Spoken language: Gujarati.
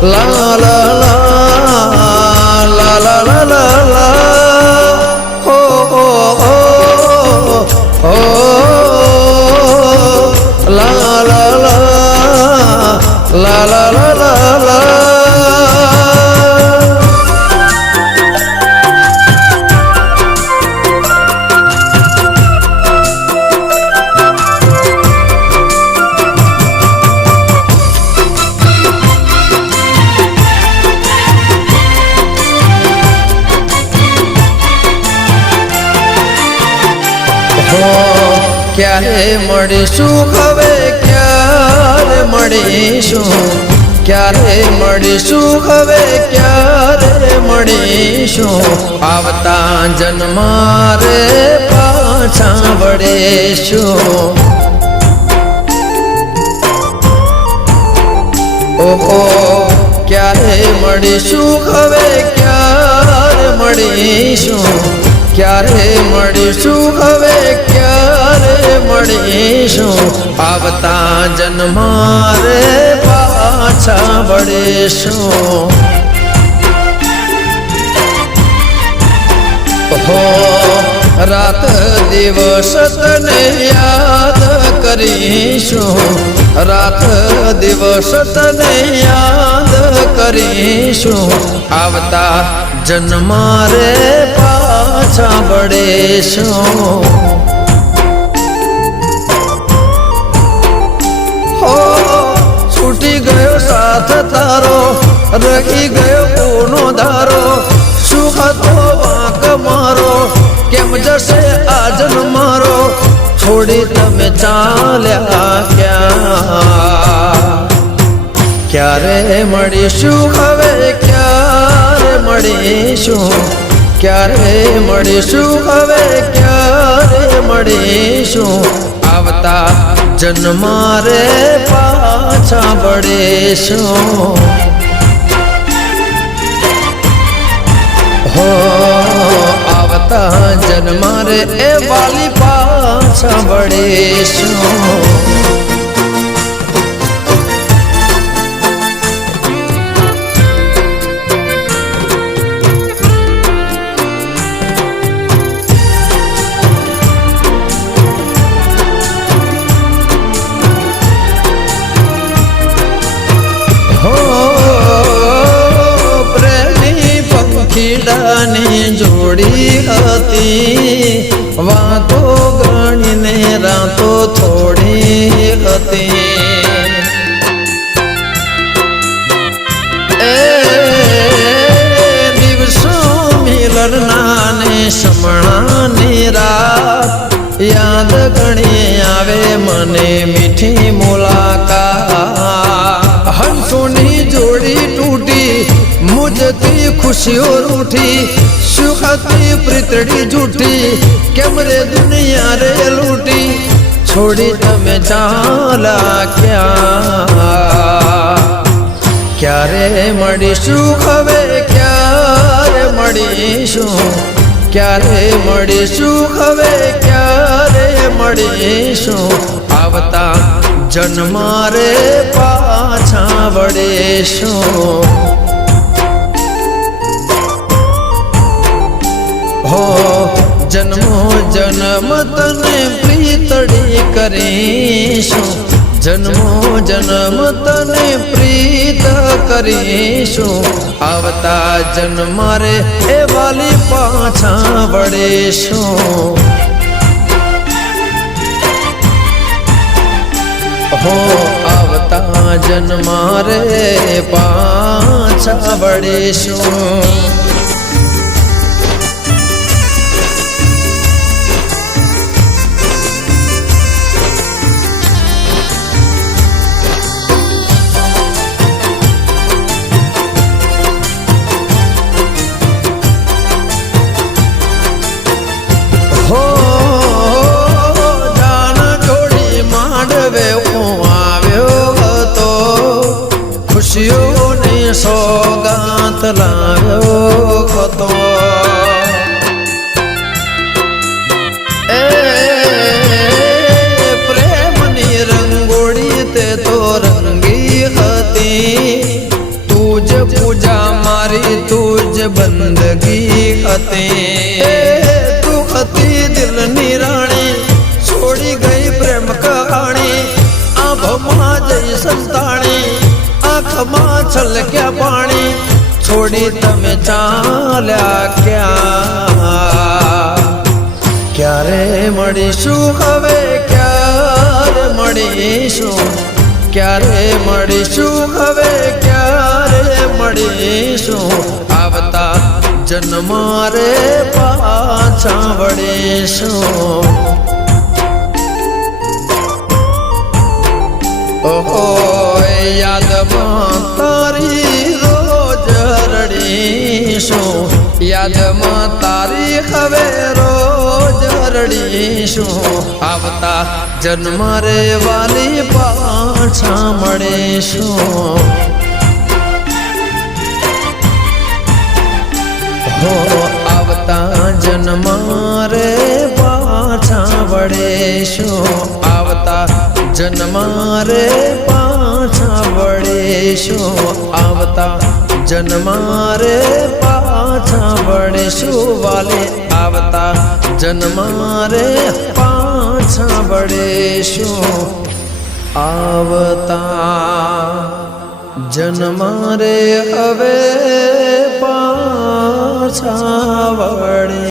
ला ला ला ला ला ला ला ला हो हो हो हो ला ला ला ला ला ला ला ला ક્યારે મળીશું હવે ક્યારે મળીશું ક્યારે મળીશું હવે ક્યારે મળીશું આવતા જન્મારે પાછા વળીશું ઓહો ક્યારે મળીશું હવે ક્યારે મળીશું ક્યારે મળીશું હવે ક્યારે મળીશું આવતા જન્મારે પાછા વળીશું હો રાત દિવસ તને યાદ કરીશું રાત દિવસ તને યાદ કરીશું આવતા જન્મારે પાછા વળીશું હો છૂટી ગયો સાથ તારો રહી ગયો કોનો ધારો શું હતો વાંક મારો કેમ જશે આજન મારો છોડી તમે ચાલ્યા ક્યાં ક્યારે મળીશું હવે ક્યારે મળીશું ક્યારે મળીશું હવે ક્યારે મળીશું આવતા જન્મારે પાછા વળીશું હો આવતા જન્મારે એ વાલી પાછા વળીશું ખીડાની જોડી હતી વાતો ગણીને રાતો થોડી હતી એ દિવસો મિલનના ને સમણાની રાત યાદ ઘણી આવે મને મીઠી મુલાકાત હંસોની જોડી તૂટી મુझती खुशियों रूठी सुखती प्रीतड़ी झूठी केम रे दुनिया रे लूटी छोड़ी तमे चाला क्યારે મળીશું હવે ક્યારે મળીશું ક્યારે મળીશું હવે ક્યારે મળીશું આવતા જન્મારે પાછા વળીશું हो जन्मो जन्म तने प्रीतड़ी करीशुं जन्मो जन्म तने प्रीत करीशुं आवता जन्मारे ए वाली पाछा वळीशुं हो आवता जन्मारे पाछा वळीशुं ખુશીઓની સોગાત લાવ્યો હતો એ પ્રેમની રંગોળી તે તો રંગી હતી તું પૂજા મારી તુજ બંદગી હતી તું હતી દિલની રાણી છોડી ગઈ પ્રેમ કહાણી આંખમાં જઈ સંતાણી આંખમાં છલક્યા પાણી છોડી તમે ચાલ્યા ક્યાં ક્યારે મળીશું હવે ક્યારે મળીશું ક્યારે મળીશું હવે ક્યારે મળીશું આવતા જન્મ રે પાછા વળીશું ઓહો યાદમાં તારી રોજ રડીશું યાદમાં તારી હવે રોજ રડીશું આવતા જન્મ રે વાલી પાછા મળીશું હો આવતા જન્મ રે પાછા વળીશું આવતા જન્મ રે પાછા વળીશું આવતા જન્મ રે પાછા વળીશું વાલે આવતા જન્મ રે પાછા વળીશું આવતા જન્મ રે હવે પાછા વળે